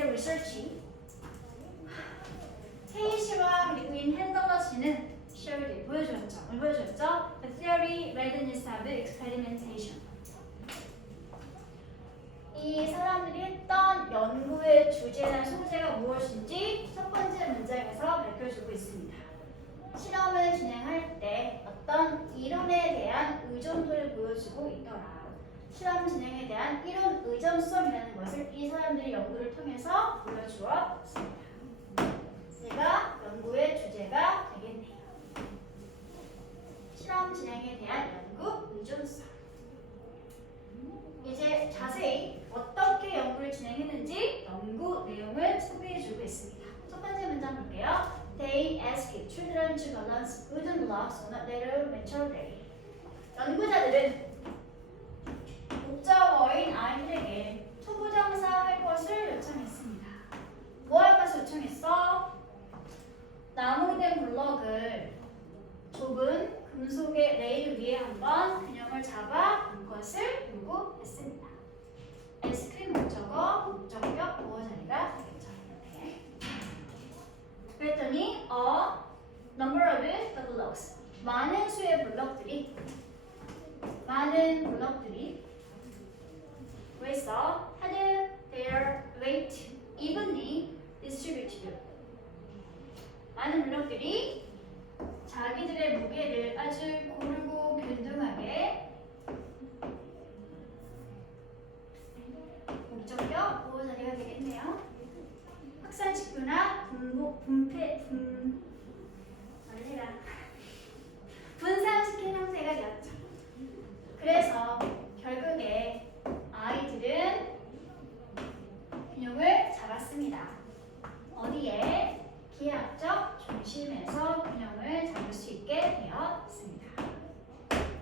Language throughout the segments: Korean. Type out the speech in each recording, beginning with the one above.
the research. 케이시와 그리고 인 핸더너시는 showed 보여줬죠. 뭘 보여줬죠? The theory readiness of experimentation. 이 사람들이 했던 연구의 주제나 소재가 무엇인지 첫 번째 문장에서 밝혀주고 있습니다. 실험을 진행할 때 어떤 이론에 대한 의존도를 보여주고 있더라. 실험 진행에 대한 이론 의존성이라는 것을 이 사람들의 연구를 통해서 보여주었습니다. 제가 연구의 주제가 되겠네요. 실험 진행에 대한 연구 의존성. 이제 자세히 어떻게 연구를 진행했는지 연구 내용을 소개해주고 있습니다. 첫 번째 문장 볼게요. They asked children to balance wooden blocks on a narrow metal rail. 연구자들은 목적어인 아이들에게 투부정사 할 것을 요청했습니다. 뭐 할 것을 요청했어? 나무로 된 블럭을 좁은 금속의 레일 위에 한번 균형을 잡아 놓은 것을 요구했습니다. 아이스크림 목적어, 목적격, 보어 자리가 되겠죠. 이렇게. 그랬더니 a number of the blocks. 많은 수의 블럭들이 그래서 had their weight evenly distributed. 많은 블럭들이 자기들의 무게를 아주 고르고 균등하게 목적격 보호 자리가 되겠네요. 확산식구나 분산시킨 형태가 되었죠. 그래서 결국에 아이들은 균형을 잡았습니다. 어디에? 기하학적 중심에서 균형을 잡을 수 있게 되었습니다.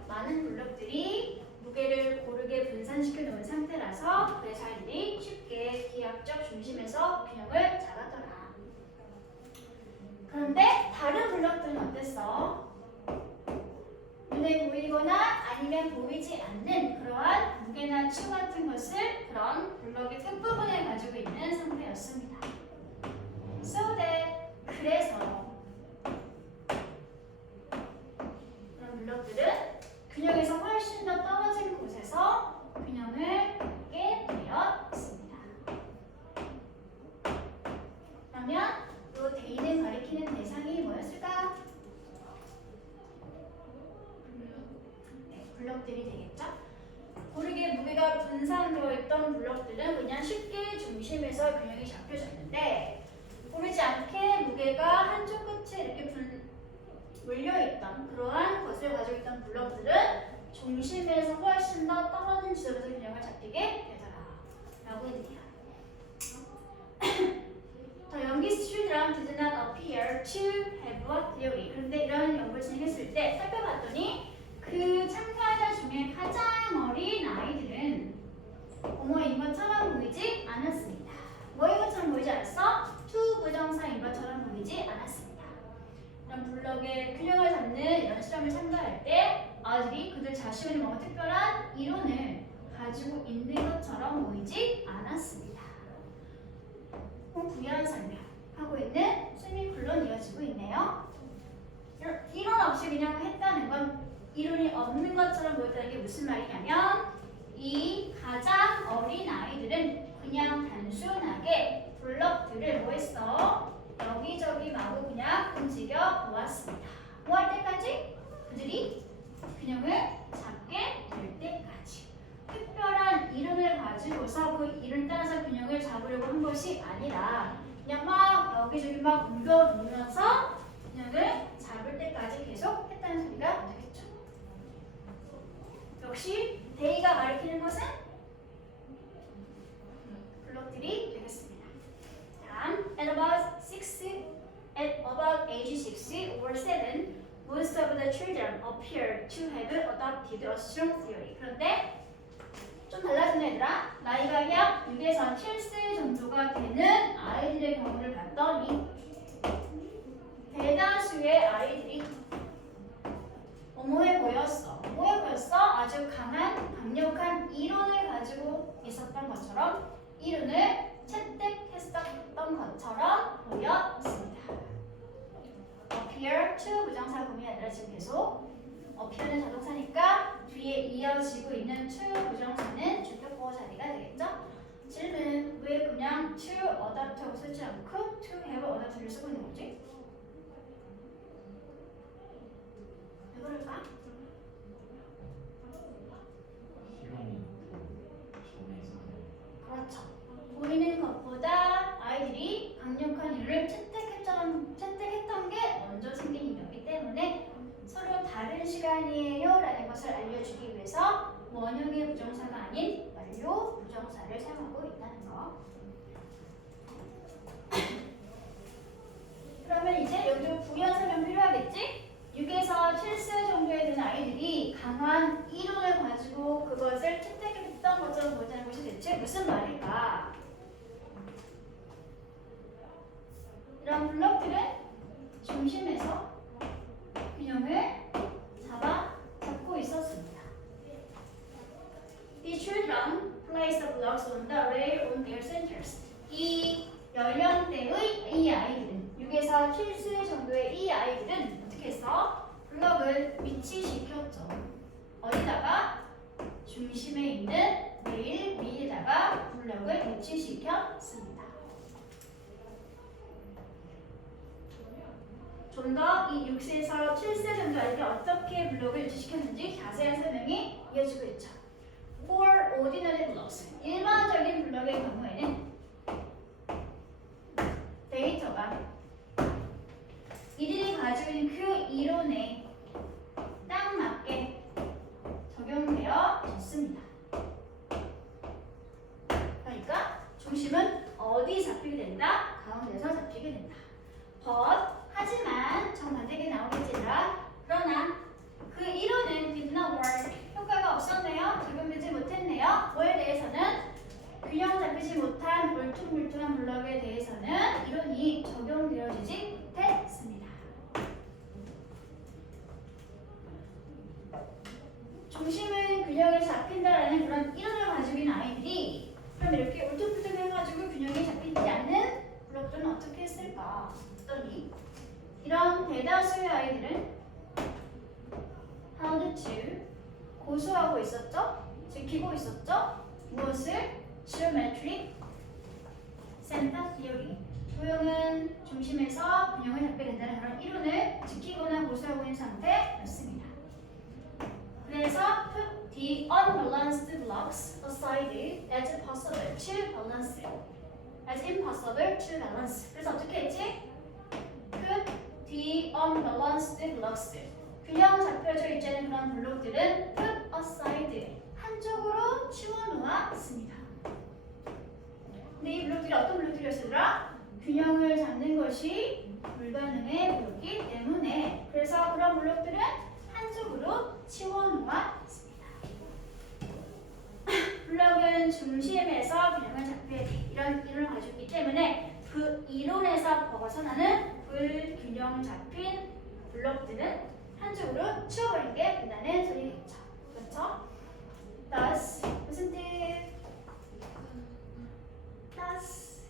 많은 블록들이 무게를 고르게 분산시켜 놓은 상태라서 그래서 아이들이 쉽게 기하학적 중심에서 균형을 잡았더라. 그런데 다른 블록들은 어땠어? 눈에 보이거나 아니면 보이지 않는 그러한 무게나 층 같은 것을 그런 블록의 끝부분에 가지고 있는 상태였습니다. So that 그래서 그런 블록들은 균형에서 훨씬 더 떨어진 곳에서 균형을 갖게 되었습니다. 그러면 이 대인을 가리키는 대상이 뭐였을까? 블록들이 되겠죠? 고르게 무게가 분산되어 있던 블록들은 그냥 쉽게 중심에서 균형이 잡혀졌는데 고르지 않게 무게가 한쪽 끝에 이렇게 물려있던 그러한 것을 가지고 있던 블록들은 중심에서 훨씬 더 떨어진 지점에서 균형을 잡히게 되더라 라고 했네요. The youngest children did not appear to have a theory. 그런데 이런 연구를 진행했을 때 살펴봤더니 그 참가자 중에 가장 어린 아이들은 어머인 것처럼 보이지 않았습니다. 뭐인 것처럼 보이지 않았어? 투부정사인 것처럼 보이지 않았습니다. 이런 블록의 균형을 잡는 이런 실험을 참가할 때 아이들이 그들 자신의 뭔가 특별한 이론을 가지고 있는 것처럼 보이지 않았습니다. 부연한 설명하고 있는 세미콜론 이어지고 있네요. 이론 없이 그냥 했다는 건 이론이 없는 것처럼 보였다는 게 무슨 말이냐면 이 가장 어린 아이들은 그냥 단순하게 블럭들을 뭐 했어? 여기저기 마구 그냥 움직여 보았습니다. 뭐 할 때까지? 그들이 균형을 잡게 될 때까지. 특별한 이론을 가지고서 그 이론 따라서 균형을 잡으려고 한 것이 아니라 그냥 막 여기저기 막 옮겨 놓으면서 균형을 잡을 때까지 계속 했다는 소리가 되겠죠. 역시 데이가 가리키는 것은 블록들이 되겠습니다. 다음, at about age 6 or 7, most of the children appear to have adopted a strong theory. 그런데 좀 달라진 애들아, 나이가 약 6에서 7세 정도가 되는 아이들의 경우를 봤더니 대다수의 아이들이 뭐해 보였어? 아주 강력한 이론을 가지고 있었던 것처럼 이론을 채택했었던 것처럼 보였습니다. appear to 부정사 구문이 아니라 지금 계속 appear는 자동사니까 뒤에 이어지고 있는 to 부정사는 주격 보호 자리가 되겠죠? 질문 왜 그냥 to adapt하고 쓰지 않고 to have adapt를 쓰고 있는 거지? 왜 그럴까? 그렇죠. 보이는 것보다 아이들이 강력한 이유를 채택했던 게 먼저 생긴 이유이기 때문에 서로 다른 시간이에요 라는 것을 알려주기 위해서 원형의 부정사가 아닌 완료 부정사를 사용하고 있다는 거. 그러면 이제 여기 부연 설명 필요하겠지? 6에서 7세 정도에 되는 아이들이 강한 이론을 가지고 그것을 채택했던 것처럼 보인다는 것이 대체 무슨 말일까? 이런 블록들은 중심에서 균형을 잡고 있었습니다. The children place the blocks on the rail on their centers. 이 연령대의 이 아이들은 6에서 7세 정도의 이 아이들은 어떻게 했어? 블럭을 위치시켰죠. 어디다가? 중심에 있는 레일 위에다가 블럭을 위치시켰습니다. 좀 더 이 6세에서 7세 정도 아이들이 어떻게 블록을 위치시켰는지 자세한 설명이 이어지고 있죠. For ordinary blocks, 일반적인 블록의 경우에는 데이터가 이들이 가지고 있는 그 이론에 딱 맞게 적용되어 있습니다. 그러니까 중심은 어디 잡히게 된다? 가운데서 잡히게 된다. 하지만 정반대게 나오겠지라 그러나 그 이론은 did not work. 효과가 없었네요. 적용되지 못했네요. 뭐에 대해서는 균형 잡히지 못한 울퉁불퉁한 블럭에 대해서는 이론이 적용되어지지 못했습니다. 중심은 균형이 잡힌다라는 그런 이론을 가지고 있는 아이들이 그럼 이렇게 울퉁불퉁해가지고 균형이 잡히지 않는 블럭들은 어떻게 했을까? 했더니 이런 대다수의 아이들은 how to 고수하고 있었죠? 지키고 있었죠? 무엇을? geometric center theory. 도형은 중심에서 균형을 잡게 된다는 그런 이론을 지키거나 고수하고 있는 상태였습니다. 그래서 put the unbalanced blocks aside as impossible to balance. 그래서 어떻게 했지? put the unbalanced blocks. 균형 잡혀져 있지 않은 그런 블록들은 put aside. 한쪽으로 치워놓았습니다. 근데 이 블록들이 어떤 블록들이었더라? 균형을 잡는 것이 불가능해 보였기 때문에 그래서 그런 블록들은 한쪽으로 치워놓았습니다. 블록은 중심에서 균형을 잡혀야 돼. 이런 이론을 가지고 있기 때문에 그 이론에서 벗어나는 불균형 잡힌 블록들은 한쪽으로 치워버린 게 된다는 소리겠죠. 그렇죠? Thus, 무슨 뜻? Thus,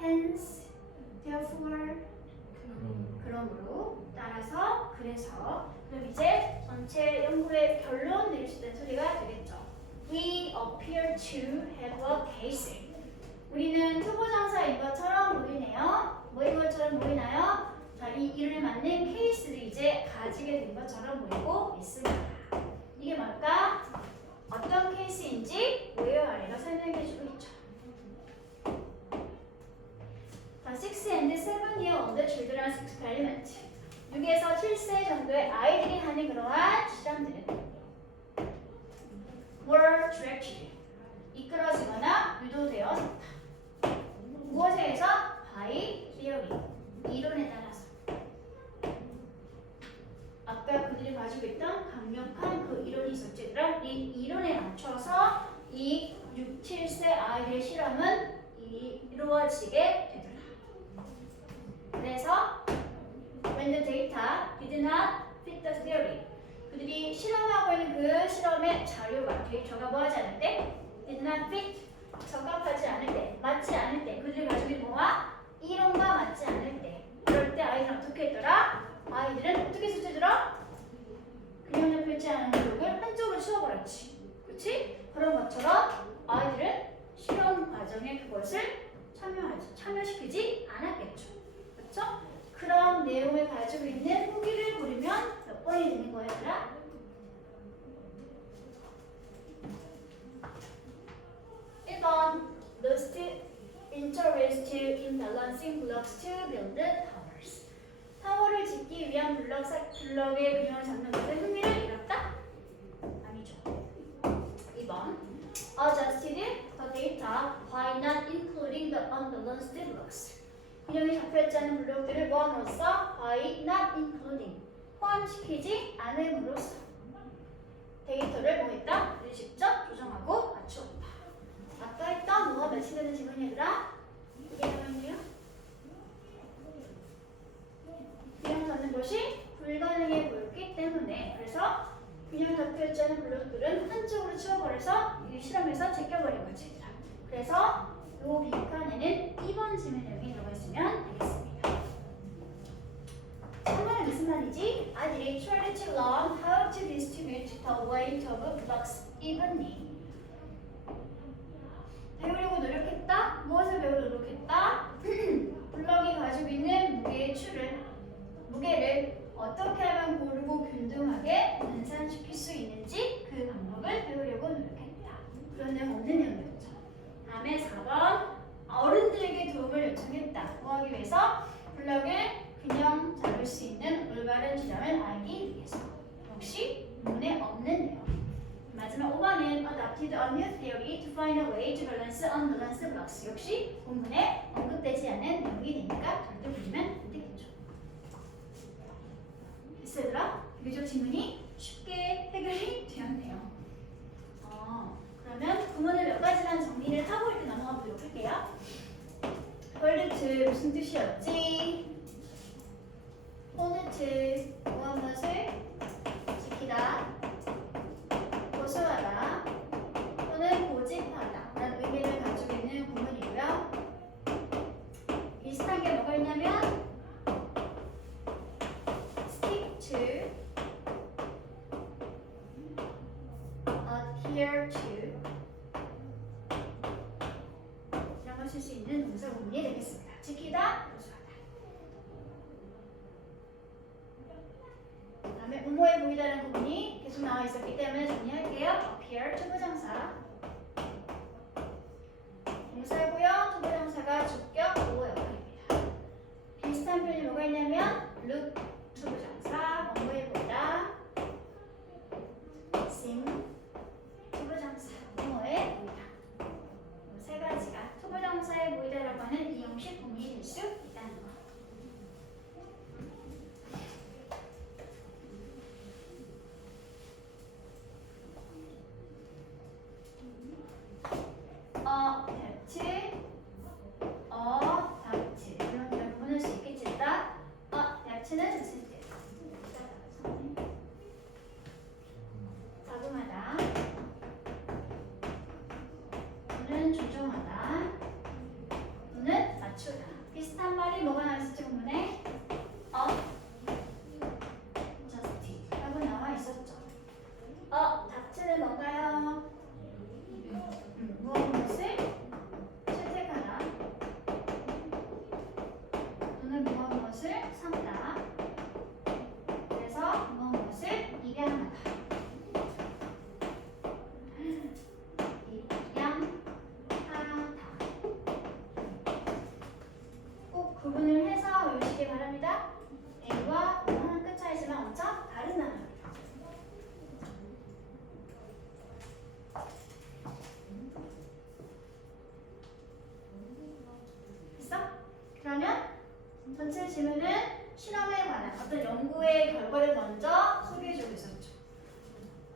hence, therefore. 그러므로, 따라서, 그래서. 그럼 이제 전체 연구의 결론 내릴 수 있다는 소리가 되겠죠. We appear to have a case. 우리는 투부정사인 것처럼 보이네요. 뭐인 것처럼 보이나요? 자, 이 이론에 맞는 케이스를 이제 가지게 된 것처럼 보이고 있습니다. 이게 뭘까? 어떤 케이스인지 where 아래가 설명해주고 있죠. 자, 6 and 7 year old children's experiment. 6에서 7세 정도의 아이들이 하는 그러한 실험들은 were directed. 이끌어지거나 유도되어졌다. 무엇에 의해서? by theory. 이론에 따라서. 아까 그들이 가지고 있던 강력한 그 이론이 있었지. 그럼 이 이론에 맞춰서 이 6, 7세 아이들의 실험은 이루어지게 되더라. 그래서 when the data did not fit the theory. 그들이 실험하고 있는 그 실험의 자료가 데이터가 뭐하지 않을 때 did not fit 적합하지 않을 때 맞지 않을 때 그들이 가지고 있는 뭐와 이 어떻게 했더라? 아이들은 어떻게 숙제들아? 균형 잡혀있지 않은 블록을 한쪽으로 치워버렸지. 그치? 그런 것처럼 아이들은 실험 과정에 그것을 참여시키지 않았겠죠. 그쵸? 그런 내용을 가지고 있는 후기를 고르면 몇 번이 되는 거야, 얘들아? 1번 Lost interest in balancing blocks to build towers. 타워를 짓기 위한 블럭의 균형을 잡는 것에 흥미를 잃었다? 아니죠. 2번 Adjusted the data by not including the unbalanced blocks. 균형이 잡혀있지 않은 블록들을 뭐함으로써 by not including 포함시키지 않음으로써 데이터를 뭐했다? 우리 직접 조정하고 맞추었다. 아까 했던 뭐가 매치되는 질문 얘들아? 이게 뭐였네요? 균형 잡는 것이 불가능해 보였기 때문에 그래서 균형 잡혀있지 않은 블록들은 한쪽으로 치워버려서 이 실험에서 제껴버린 거지. 그래서 이 빈칸에는 2번 질문 내용이 들어가 있으면 되겠습니다. 3번은 무슨 말이지? 아들이 tried to learn how to distribute the weight of blocks evenly. 배우려고 노력했다? 무엇을 배우려고 노력했다? 블럭이 가지고 있는 무게를 어떻게 하면 고르고 균등하게 분산시킬 수 있는지 그 방법을 배우려고 노력했다. 그런 내용 없는 내용이었죠. 다음에 4번 어른들에게 도움을 요청했다. 뭐 하기 위해서? 블럭을 균형 잡을 수 있는 올바른 지점을 알기 위해서. 역시 문에 없는 내용. 마지막 5번은 adopted a new theory to find a way to balance unbalanced blocks. 역시 본문에 언급되지 않은 내용이 되니까 절대 보시면 안 되겠죠. 됐어 얘들아? 비교적 질문이 쉽게 해결이 되었네요. 그러면 구문을 몇 가지만 정리를 하고 이렇게 넘어가 보도록 할게요. hold to 무슨 뜻이었지? hold to 무엇을 지키다, 고수하다 또는 고집하다 라는 의미를 가지고 있는 구문이고요. 비슷한 게 뭐가 있냐면 stick to, adhere to 이런 걸 쓸 수 있는 동사 구문이 되겠습니다. 지키다, 고수하다. 그 다음에 음모해 보이다라는 구문이 계속 나와 있었기 때문에 정리할게요. appear 투부정사 동사고요. 투부정사가 주격 보호 역할입니다. 비슷한 표현이 뭐가 있냐면 look 투부정사, 원고해 보이다, seem 투부정사, 음모해 보이다. 이 세 가지가 투부정사에 보이다라고 하는 이형식 구문이 될 수 있다는 거. 닥치 이런 보낼 수 있겠지. 일단 닥치는 됐을 때 자궁하다, 또는 조종하다, 또는 맞추다. 비슷한 말이 뭐가 나와 있었죠? 본문에 adjust 라고 나와 있었죠. 닥치는 뭔가요? 무엇을 채택하다 또는 무엇을 삼다. 그래서 무엇을 입양하다. 입양하다. 꼭 구분을 해서 외우시기 바랍니다. A와 O는 한 끗 차이지만 엄청 다른 단어입니다. 그러면 전체 질문은 실험에 관한 어떤 연구의 결과를 먼저 소개해주고 있었죠.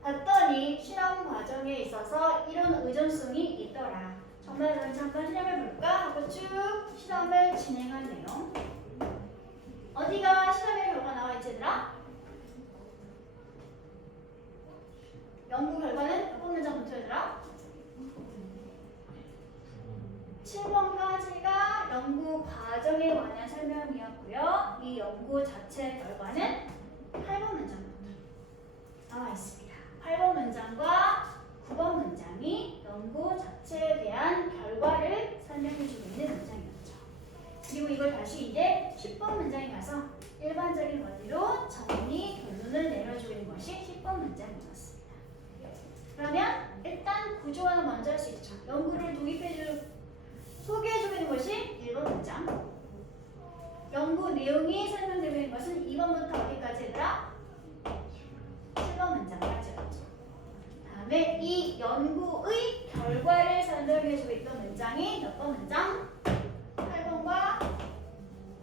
봤더니 실험 과정에 있어서 이런 의존성이 있더라. 정말 그런지 한번 실험해 볼까 하고 쭉 실험을 진행한 내용. 어디가 실험의 결과 나와 있지 얘들아? 연구 결과는 몇 번 문장부터 얘들아? 7번까지가 연구 과정에 관한 설명이었고요. 이 연구 자체 결과는 8번 문장부터 나와 있습니다. 8번 문장과 9번 문장이 연구 자체에 대한 결과를 설명해주고 있는 문장이었죠. 그리고 이걸 다시 이제 10번 문장에 가서 일반적인 원리로 정리 결론을 내려주고 있는 것이 10번 문장이었습니다. 그러면 일단 구조화는 먼저 할 수 있죠. 연구를 소개해주고 있는 것이 1번 문장. 연구 내용이 설명되고 있는 것은 2번부터 어디까지 얘들아? 7번 문장까지였죠. 다음에 이 연구의 결과를 설명해주고 있던 문장이 몇 번 문장? 8번과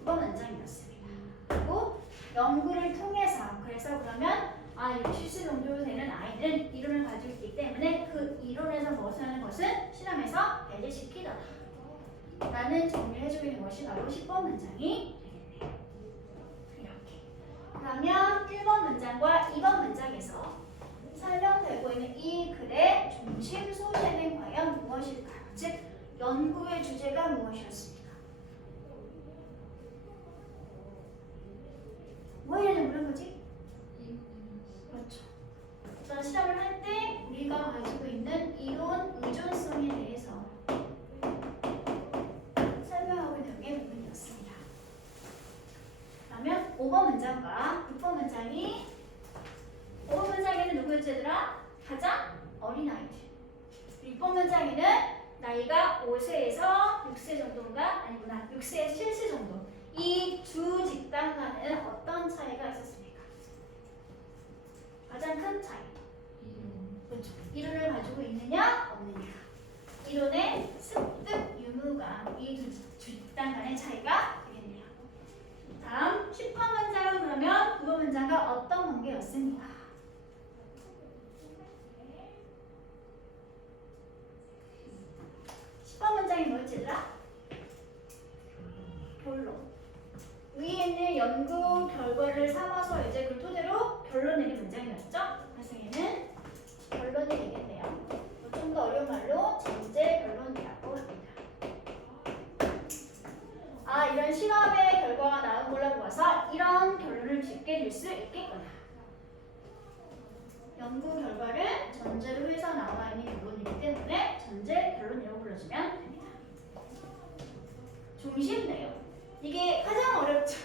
9번 문장이었습니다. 그리고 연구를 통해서 그래서 그러면 이 실수 정도 되는 아이들은 이론을 가지고 있기 때문에 그 이론에서 벗어나는 것은 실험에서 배제시키더라 라는 정리를 해주고 있는 것이 바로 10번 문장이 되겠네요. 이렇게. 그러면 1번 문장과 2번 문장에서 설명되고 있는 이 글의 중심 소재는 과연 무엇일까요? 즉, 연구의 주제가 무엇이었습니까? 뭐에 대해 물은 거지? 그렇죠. 자, 실험을 할 때 우리가 가지고 있는 이론 의존성에 대해서 설명하고 있는 게 부분이었습니다. 그러면 5번 문장과 6번 문장이 5번 문장에는 누구였지 얘들아? 가장 어린 아이들. 6번 문장에는 나이가 5세에서 6세 정도인가? 아니구나. 6세에서 7세 정도. 이 두 집단 간에는 어떤 차이가 있었습니까? 가장 큰 차이. 그렇죠. 이론을 가지고 있느냐 없느냐. 이론의 습득 유무가 이 두 집단 간의 차이가 되겠네요. 다음 10번 문장은 그러면 9번 문장과 어떤 관계였습니까? 10번 문장이 뭐였지 얘들아? 결론. 위에 있는 연구 결과를 삼아서 이제 그 토대로 결론 내린 문장이었죠? 그래서 얘는 결론이 되겠네요. 좀 더 어려운 말로 전제 결론이라고 합니다. 이런 실험의 결과가 나온 걸로 보아서 이런 결론을 짓게 될 수 있겠구나. 연구 결과를 전제로 해서 나와 있는 결론이기 때문에 전제 결론이라고 불러주면 됩니다. 중심 내용. 이게 가장 어렵죠.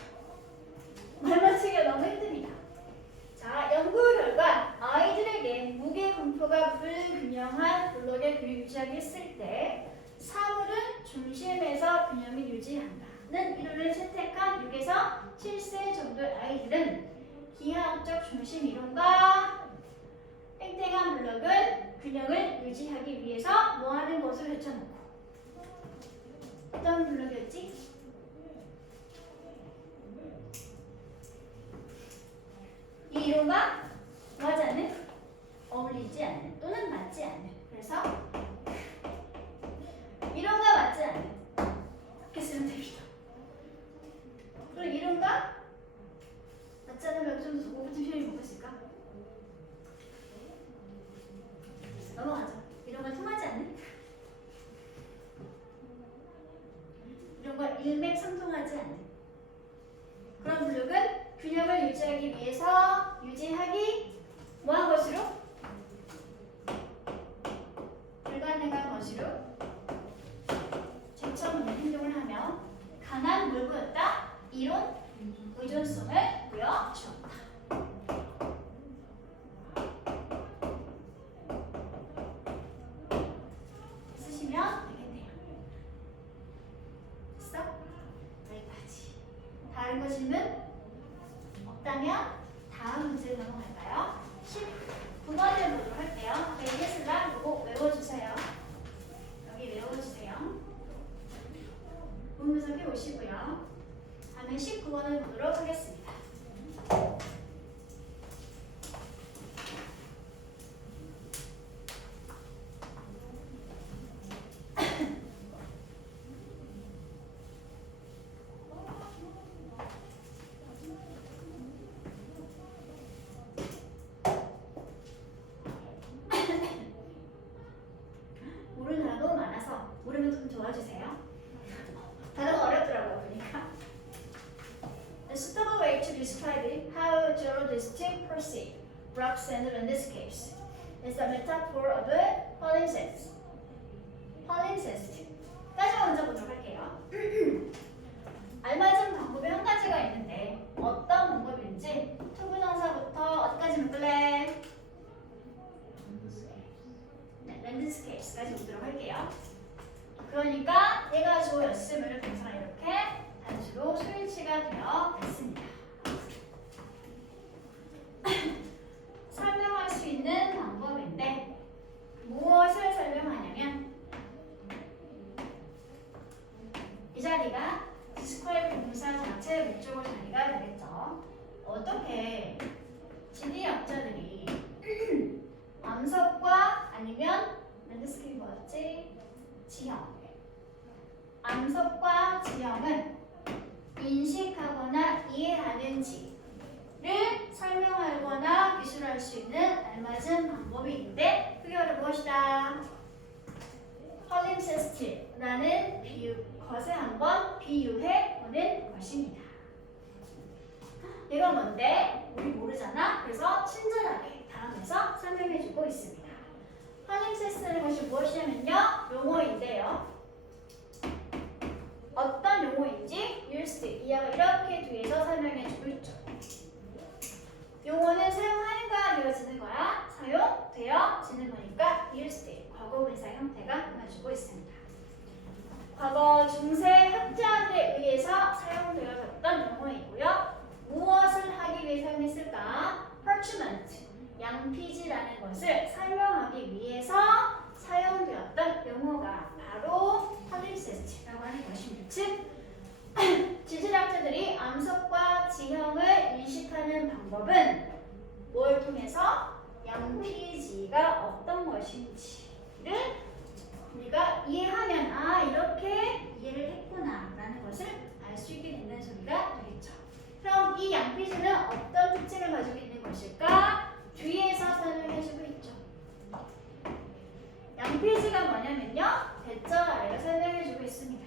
말 맞추기가 너무 힘듭니다. 자, 연구 결과 아이들에게 무게 분포가 불균형한 블록의 균형을 유지하기 했을 때 사물은 중심에서 균형을 유지한다는 이론을 채택한 6에서 7세 정도의 아이들은 기하학적 중심 이론과 팽팽한 블록은 균형을 유지하기 위해서 뭐하는 것을 헤쳐놓고 어떤 블록이었지? 이 이론과 뭐하지 않는? 어울리지 않는 또는 맞지 않는. 그래서 이론과 맞지 않는 이렇게 쓰면 됩니다. 그리고 이론과 맞지 않는 여기 좀 고급 표현이 뭐가 있을까? 넘어가죠. 이론과 통하지 않는? 이론과 일맥상통하지 않는 그런 블록은 균형을 유지하기 위해서 유지하기 뭐한 것으로? 불가능한 것으로 제쳐놓는 행동을 하며 강한 뭘 보였다? 이론 의존성을 보여주었다. 쓰시면 되겠네요. 됐어? 여기까지. 다른 거 질문? 없다면 다음 문제로 넘어갈까요? 19번을 보도록 할게요. AS랑 이거 외워주세요. 여기 외워주세요. 문분석해 오시고요. 다음에 19번을 보도록 하겠습니다. 모르는 단어가 많아서 모르면 좀 도와주세요. 단어가 rocks and landscapes. It's a metaphor of palimpsest. palimpsest까지 먼저 보도록 할게요. 알맞은 방법이 한 가지가 있는데 어떤 방법인지 투부정사부터 어디까지 묶을래? 네, 랜드스케이프까지 보도록 할게요. 그러니까 얘가 주어였으면 동사가 이렇게 단수로 소일치가 되어 있습니다. 설명할 수 있는 방법인데 무엇을 설명하냐면 이 자리가 describe 동사 자체 목적어 자리가 되겠죠. 어떻게 지리학자들이 암석과 아니면 랜드스케이프 뭐였지? 지형. 암석과 지형을 인식하거나 이해하는지를 설명하거나 기술할 수 있는 알맞은 방법이 있는데 그게 바로 무엇이다? 펄림세스트라는 것에 한번 비유해 보는 것입니다. 얘가 뭔데? 우리 모르잖아. 그래서 친절하게 다음에서 설명해주고 있습니다. 펄림세스트라는 것이 무엇이냐면요, 용어인데요. 어떤 용어인지 used, 이하가 이렇게 뒤에서 설명해주고 있죠. 용어는 사용하는 거야, 되어지는 거야? 사용되어지는 거니까 used, 과거분사 형태가 나와주고 있습니다. 과거 중세 학자들에 의해서 사용되어졌던 용어이고요. 무엇을 하기 위해 사용했을까? parchment, 양피지라는 것을 설명하기 위해서 사용되었던 용어가 바로 펄림세스트라고 하는 것입니다. 즉, 지질학자들이 암석과 지형을 인식하는 방법은 뭘 통해서? 양피지가 어떤 것인지를 우리가 이해하면 아, 이렇게 이해를 했구나 라는 것을 알 수 있게 된다는 소리가 되겠죠. 그럼 이 양피지는 어떤 특징을 가지고 있는 것일까? 뒤에서 설명해주고 있죠. 양피지가 뭐냐면요, 대절 아래가 설명해주고 있습니다.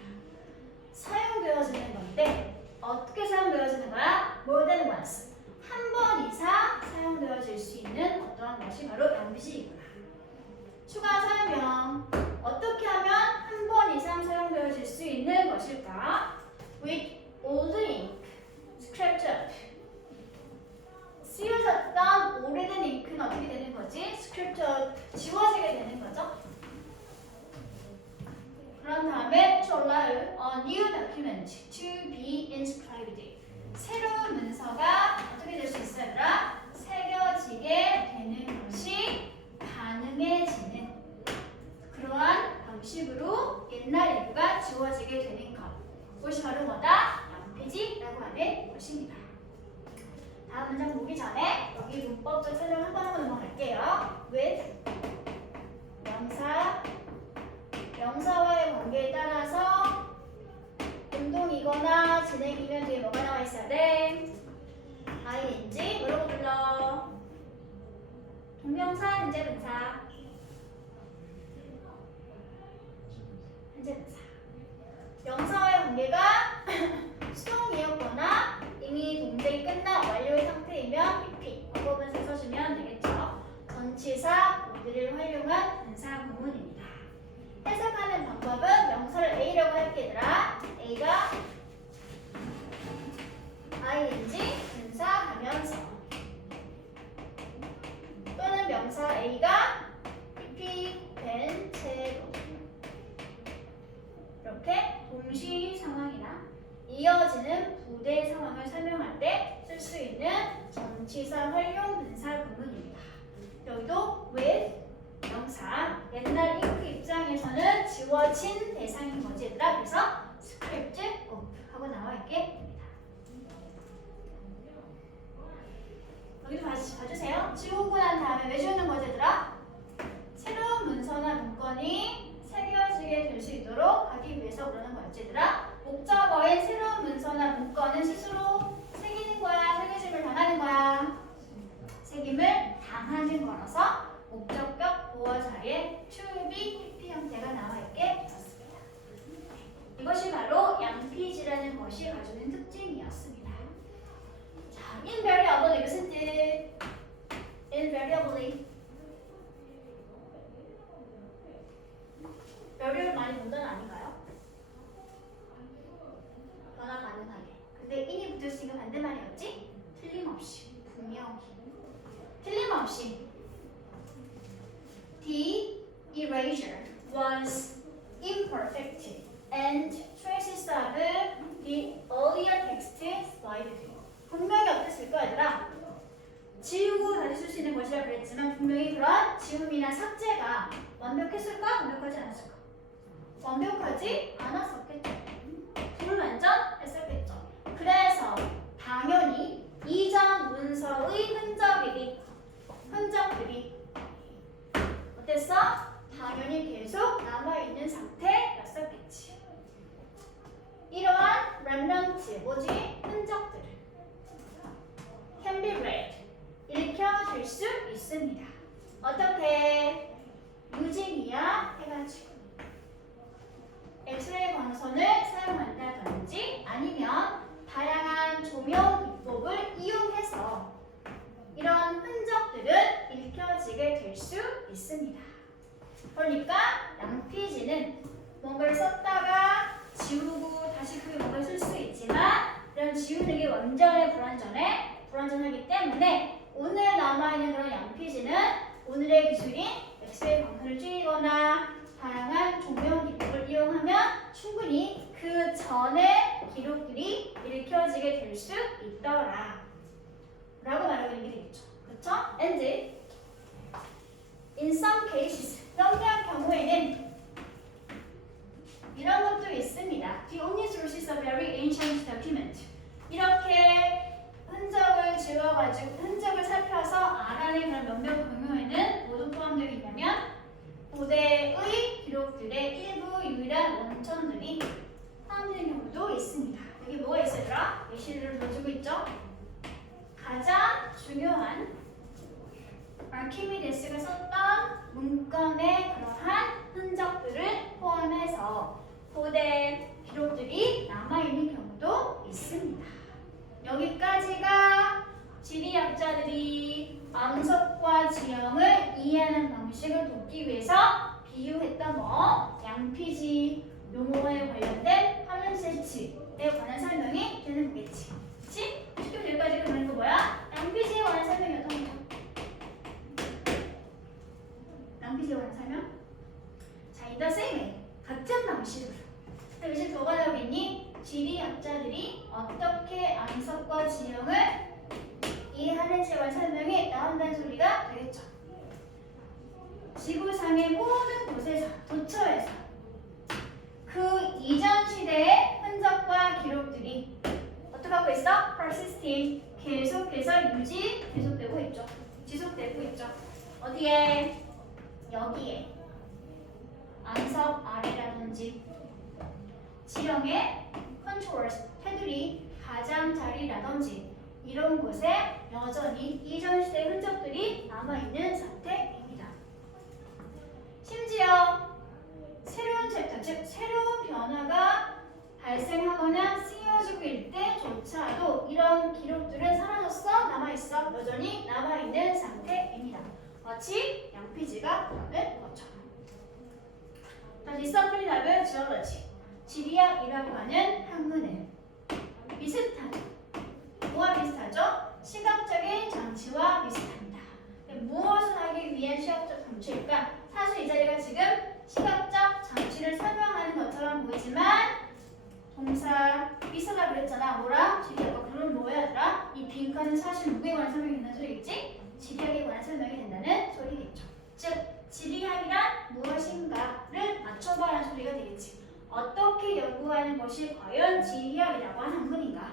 사용되어지는 건데 어떻게 사용되어지는 거야? more than once, 한 번 이상 사용되어질 수 있는 어떠한 것이 바로 양피지이구나. 추가 설명, 어떻게 하면 한 번 이상 사용되어질 수 있는 것일까? With old ink, scratched up. 쓰여졌던 오래된 잉크는 어떻게 되는 거지? scratched up, 지워지게 되는 거죠. 그런 다음에 to allow a new document to be inscribed. 새로운 문서가 어떻게 될 수 있어야 새겨지게 되는 것이 가능해지는 그러한 방식으로 옛날 일부가 지워지게 되는 것. 그것이 바로 뭐다? 양피지라고 하는 것입니다. 다음 문장 보기 전에 여기 문법적 설명 한 번 하고 넘어갈게요. with 명사와의 관계에 따라서 운동이거나 진행이면 뒤에 뭐가 나와 있어야 돼? ing, 뭐라고 불러? 동명사, 현재분사. 현재분사. 명사와의 관계가 수동이었거나 이미 동작이 끝나 완료의 상태이면 repeat, 과거분사 써주면 되겠죠. 전치사, 모드를 활용한 분사 구문입니다. 해석하는 방법은 명사를 A라고 할게 얘들아. A가 ing, 분사하면서 또는 명사 A가 repeat, 된 채로 이렇게 동시 상황이나 이어지는 부대 상황을 설명할 때 쓸 수 있는 전치사 활용 분사 구문입니다. 여기도 with 명사, 옛날 잉크 입장에서는 지워진 대상인 거지 얘들아. 그래서 스크립트 오프 하고 나와 있게 됩니다. 여기도 다시 봐주세요. 지우고 난 다음에 왜 지우는 거지 얘들아? 새로운 문서나 문건이 새겨지게 될 수 있도록 하기 위해서 그러는 거였지 얘들아. 목적어인 새로운 문서나 문건은 스스로 새기는 거야? 새겨짐을 당하는 거야? 새김을 당하는 거라서 목적격 보어 자리에 to be, PP 형태가 나와 있게 되었습니다. 이것이 바로 양피지라는 것이 가지고 있는 특징이었습니다. 자, in very other 이것은 뜻 정도는 아닌가요? 변화 가능하게. 근데 in이 붙었으니까 반대말이었지? 틀림없이. 분명히. 틀림없이. The erasure was imperfect and traces of the earlier text slided. 분명히 어땠을 거야, 얘들아? 지우고 다시 쓸 수 있는 것이라 그랬지만 분명히 그런 지움이나 삭제가 완벽했을까? 완벽하지 않았을까? 완벽하지 않았었겠죠. 불완전했었겠죠. 그래서 당연히 이전 문서의 흔적들이 어땠어? 당연히 계속 남아있는 상태였었겠지. 이러한 remnant, 뭐지? 흔적들 can be read, 읽혀질 수 있습니다. 어떻게? 유진이야 해가지고 엑스레이 광선을 사용한다든지 아니면 다양한 조명 기법을 이용해서 이런 흔적들은 읽혀지게 될 수 있습니다. 그러니까 양피지는 뭔가를 썼다가 지우고 다시 그게 뭔가를 쓸 수 있지만 이런 지우는 게 완전히 불완전하기 때문에 오늘 남아있는 그런 양피지는 오늘의 기술인 엑스레이 광선을 쬐거나 다양한 조명 기법을 이용하면 충분히 그 전의 기록들이 읽혀지게 될 수 있더라 라고 말하고 있는 게 되겠죠. 그렇죠? And in some cases, 몇몇 경우에는 이런 것도 있습니다. The only sources of very ancient document. 이렇게 흔적을 살펴서 알아낸 그런 몇몇 경우에는 모두 포함되어 있냐면 고대의 기록들의 일부 유일한 원천들이 포함되는 경우도 있습니다. 여기 뭐가 있어요? 예시를 들어주고 있죠? 가장 중요한 아르키미데스가 썼던 문건의 그러한 흔적들을 포함해서 고대 기록들이 남아있는 경우도 있습니다. 여기까지가 지리학자들이 암석과 지형을 이해하는 방식을 돕기 위해서 비유했던 양피지 용어에 관련된 팔림세트에 관한 설명이 되는 거겠지. 그치? 쉽게 여기까지 그러는 거 뭐야? 양피지에 관한 설명이 어떤 거죠? 양피지에 관한 설명? 자, in the same way. 같은 방식으로. 여기서 뭐가 나오겠니? 지리학자들이 어떻게 암석과 지형을 이해하는지에 관한 설명이 나온다는 소리가 되겠죠. 지구상의 모든 곳에서, 도처에서 그 이전 시대의 흔적과 기록들이 어떻게 하고 있어? persisting, 계속해서 계속되고 있죠. 지속되고 있죠. 어디에? 여기에. 암석 아래라든지 지형의 컨트롤스, 테두리, 가장자리라든지 이런 곳에 여전히 이전 시대 흔적들이 남아있는 상태입니다. 심지어 새로운 챕터, 즉 새로운 변화가 발생하거나 쓰여지고 있을 때조차도 이런 기록들은 사라졌어? 남아있어? 여전히 남아있는 상태입니다. 마치 양피지가 그러는 것처럼. 디서플리나블 지올러지, 지리학이라고 하는 학문은 비슷한, 뭐와 비슷하죠? 시각적인 장치와 비슷합니다. 무엇을 하기 위한 시각적 장치일까? 사실 이 자리가 지금 시각적 장치를 설명하는 것처럼 보이지만 동사 비슷하다 그랬잖아. 뭐라? 지리학과. 그럼 뭐야 얘들아? 이 빈칸은 사실 누구에 관한 설명이 된다는 소리겠지? 지리학에 관한 설명이 된다는 소리겠죠. 즉 지리학이란 무엇인가를 맞춰봐라는 소리가 되겠지. 어떻게 연구하는 것이 과연 지리학이라고 하는 학문인가?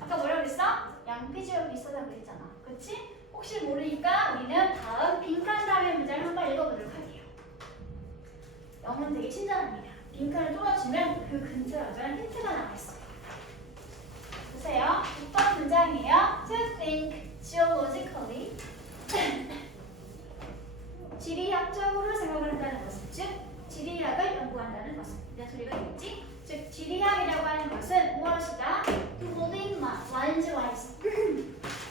아까 뭐라고 그랬어? 양피지와 비슷하다고 그랬잖아. 그치? 혹시 모르니까 우리는 다음 빈칸 다음의 문장을 한번 읽어보도록 할게요. 영어는 되게 친절합니다. 빈칸을 뚫어주면 그 근처에 어쩌면 힌트가 나와있어요. 보세요. 6번 문장이에요. To think geologically. 지리학적으로 생각을 한다는 것은, 즉 지리학을 연구한다는 것은 이런 소리가 있겠지? 즉 지리학이라고 하는 것은 무엇이다? To believe one's wise.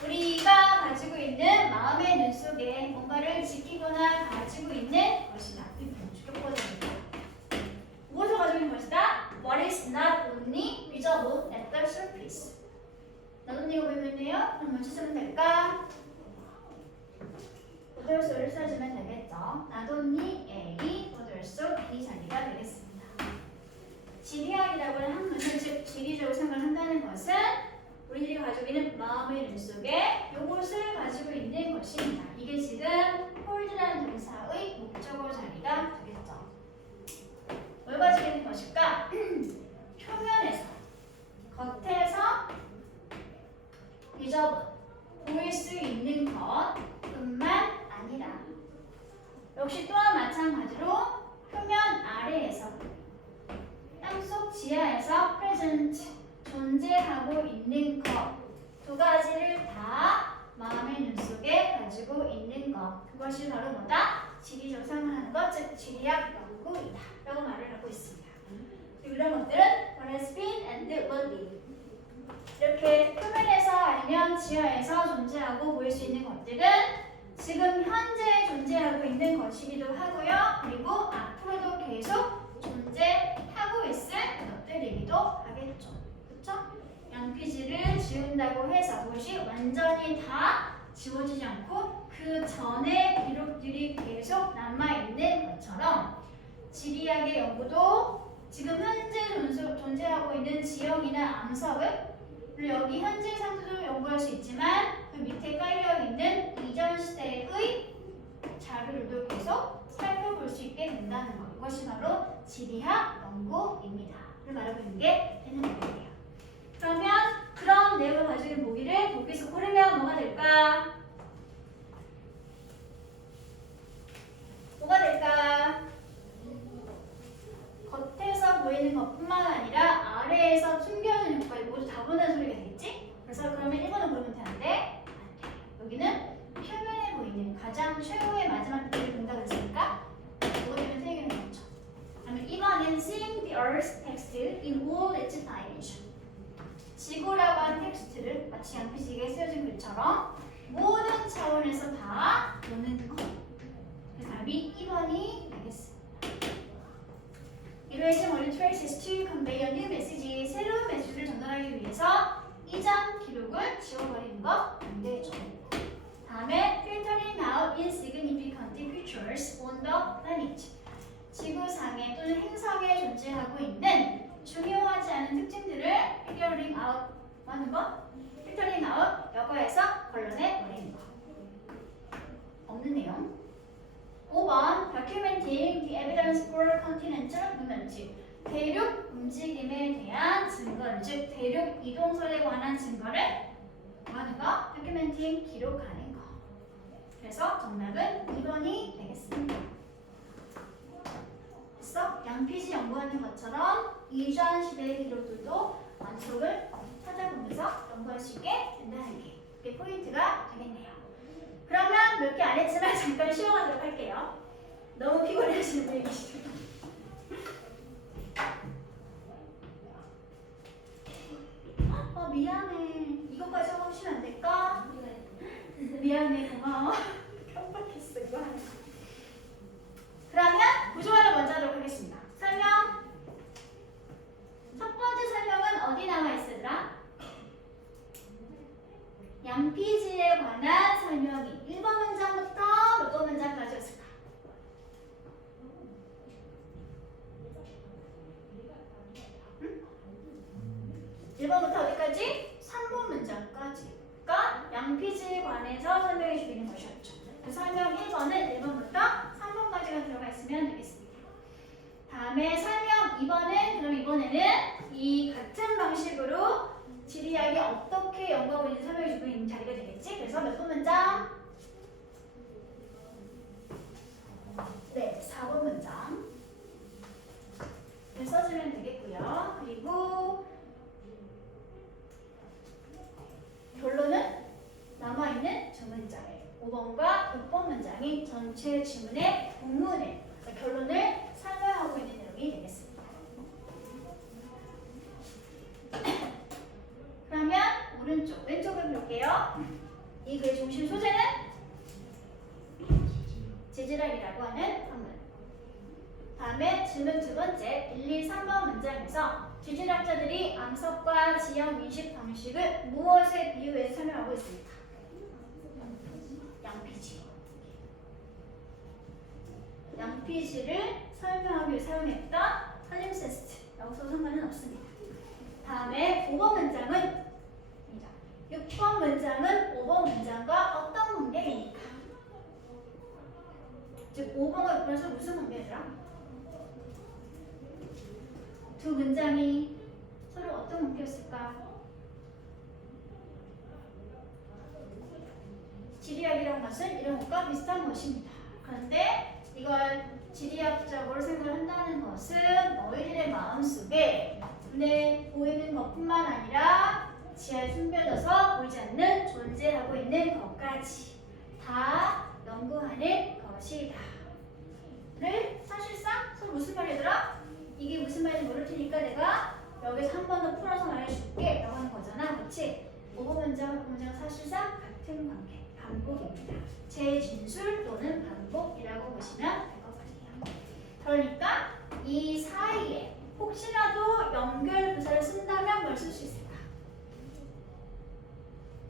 우리가 가지고 있는 마음의 눈 속에 뭔가를 지키거나 가지고 있는 것이다. 그럼 뭐 찾으면 될까? 보돌소를 써주면 되겠죠. Not only A, but also B 자리가 되겠습니다. 지리학이라고 하는 학문은 즉 지리적으로 생각을 한다는 것은 우리들이 가지고 있는 마음의 눈 속에 요것을 가지고 있는 것입니다. 이게 지금 hold라는 동사의 목적어 자리가 되겠죠. 뭘 가지고 있는 것일까? 표면에서, 겉에서 비저블, 보일 수 있는 것뿐만 아니라 역시 또한 마찬가지로 표면 아래에서 땅속 지하에서 present, 존재하고 있는 것 두 가지를 다 마음의 눈 속에 가지고 있는 것 그것이 바로 뭐다? 지리적 상상하는 것, 즉 지리학 연구이다 라고 말을 하고 있습니다. 이런 것들은 what has been and will be 이렇게 표면에서 아니면 지하에서 존재하고 보일 수 있는 것들은 지금 현재 존재하고 있는 것이기도 하고요. 그리고 앞으로도 계속 존재하고 있을 것들이기도 하겠죠. 그렇죠? 양피지를 지운다고 해서 그것이 완전히 다 지워지지 않고 그 전에 기록들이 계속 남아있는 것처럼 지리학의 연구도 지금 현재 존재하고 있는 지형이나 암석을 여기 현재 상태도 연구할 수 있지만 그 밑에 깔려있는 이전 시대의 자료들도 계속 살펴볼 수 있게 된다는 것 이것이 바로 지리학 연구입니다. 를 말하고 있는 게 되는 거예요. 그러면 그런 내용을 가지고 있는 보기를 보기에서 고르면 뭐가 될까? 뭐가 될까? 겉에서 보이는 것뿐만 아니라 아래에서 숨겨진 효과를 모두 다 본다는 소리가 되겠지? 그래서 그러면 1번을 고르면 되는데 여기는 표면에 보이는 가장 최후의 마지막 때를 본다고 했으니까 뭐가 되면 3개는 되겠죠. 그러면 2번은 seeing the earth text in all its dimension 지구라고 하는 텍스트를 마치 양피지에 쓰여진 글처럼 모든 차원에서 다 보는 것. 그래서 답이 2번이 되겠습니다. Evaluation only traces to convey a new message. 새로운 메시지를 전달하기 위해서 이전 기록을 지워버리는 거 안 되죠. 다음에 filtering out insignificant features on the planet. 지구상에 또는 행성에 존재하고 있는 중요하지 않은 특징들을 filtering out 하는 거? filtering out 여거에서 걸러내 버리는 거. 없는 내용. 5번 documenting the evidence for continental movement 대륙 움직임에 대한 증거를 즉 대륙 이동설에 관한 증거를 뭐 하는 거? documenting 기록하는 거 그래서 정답은 2번이 되겠습니다. 그래서 양피지 연구하는 것처럼 이전 시대의 기록들도 완속을 찾아보면서 연구할 수 있게 된다는 게 그게 포인트가 되겠네요. 그러면 몇 개 안 했지만 잠깐 쉬어가도록 할게요. 너무 피곤해하시는 분이 계시죠? 미안해. 이것까지 하고 쉬면 안 될까? 미안해. 고마워. 깜빡했어. 이거 하나. 그러면 구조화를 먼저 하도록 하겠습니다. 설명. 첫 번째 설명은 어디 나와 있으더라? 양피지에 관한 설명이 1번 문장부터 몇 번 문장까지였을까? 1번부터 어디까지? 3번 문장까지가 양피지에 관해서 설명해 주고 있는 것이었죠. 그 설명 1번은 1번부터 3번까지가 들어가 있으면 되겠습니다. 다음에 설명 2번은 그럼 이번에는 이 같은 방식으로 지리학이 어떻게 연구하고 있는지 설명해 주고 있는 자리가 되겠지? 그래서 몇 번 문장? 네, 4번 문장 써주면 되겠고요. 그리고 결론은 남아있는 두 문장에 5번과 6번 문장이 전체 지문의 본문에 결론을 설명하고 있는 내용이 되겠습니다. 그러면 오른쪽, 왼쪽을 볼게요. 이 글의 중심 소재는 재질학이라고 하는 학문. 다음에 질문 두 번째 1, 2, 3번 문장에서 지질학자들이 암석과 지형 인식 방식을 무엇에 비유해서 설명하고 있습니까? 양피지. 양피지를 설명하기 위해 사용했던 팔림세스트라고 써도 상관은 없습니다. 다음에 5번 문장은 6번 문장은 5번 문장과 어떤 관계입니까? 즉 5번과 6번에서 무슨 관계더라? 두 문장이 서로 어떤 관계였을까? 지리학이라는 것은 이런 것과 비슷한 것입니다. 그런데 이걸 지리학적으로 생각한다는 것은 너희들의 마음속에 눈에 보이는 것뿐만 아니라 지하에 숨겨져서 보이지 않는 존재하고 있는 것까지 다 연구하는 것이다. 를 사실상 서로 무슨 말이더라? 이게 무슨 말인지 모를 테니까 내가 여기서 한 번 더 풀어서 말해줄게 라고 하는 거잖아. 그렇지? 5번 문장과 6번 문장은 사실상 같은 관계, 반복입니다. 재진술 또는 반복이라고 보시면 될 것 같아요. 그러니까 이 사이에 혹시라도 연결 부사를 쓴다면 뭘 쓸 수 있을까?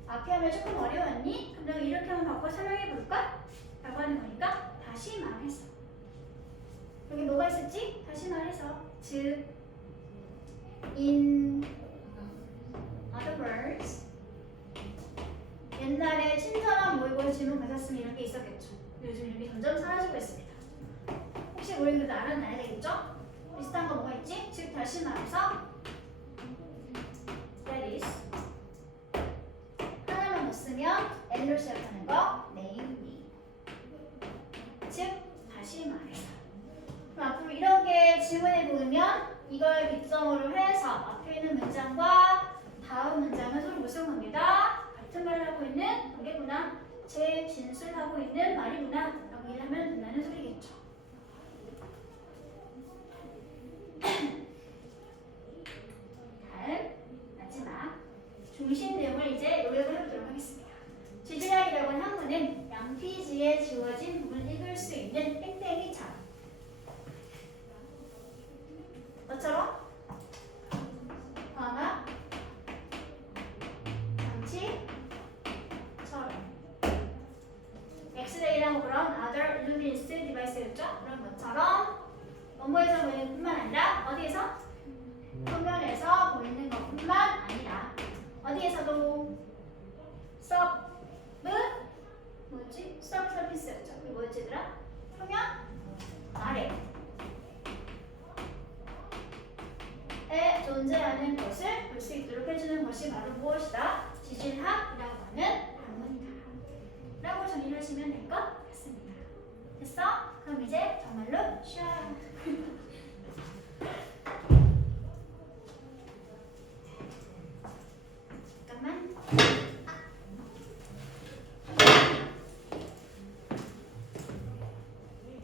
앞에 하면 조금 어려웠니? 그럼 이렇게 한번 바꿔 설명해 볼까? 라고 하는 거니까 다시 말해서 여기 뭐가 있었지? 다시 말해서 즉 in other words 옛날에 친절한 모의고사 질문 받았으면 이런 게 있었겠죠. 요즘 이런 게 점점 사라지고 있습니다. 혹시 모르겠는데 알아놔야 되겠죠? 비슷한 거 뭐가 있지? 즉 다시 말해서 that is 하나만 더 쓰면 n로 시작하는 거 name me 즉 다시 말해서 그럼 앞으로 이렇게 질문해 보면 이걸 기점으로 해서 앞에 있는 문장과 다음 문장은 서로 무슨 관계다? 같은 말을 하고 있는 관계구나. 재진술하고 있는 말이구나 라고 이해하면 된다는 소리겠죠. 다음 마지막 중심 내용을 이제 요약을 해보도록 하겠습니다. 지질학이라고 하는 학문은 양피지에 지워진 부분을 읽을 수 있는 땡땡이처럼 뭐처럼? 광학, 장치처럼 엑스레이랑 그런 other luminous device였죠? 그런 것처럼 업무에서 보이는 것뿐만 아니라 어디에서? 표면에서 보이는 것뿐만 아니라 어디에서도 뭐지? 서피스였죠. 그게 뭐였지더라? 표면 아래 에 존재하는 것을 볼 수 있도록 해주는 것이 바로 무엇이다? 지질학이라고 하는 학문이다 라고 정의를 하시면 될 것 같습니다. 됐어? 그럼 이제 정말로 쉬어요. 잠깐만.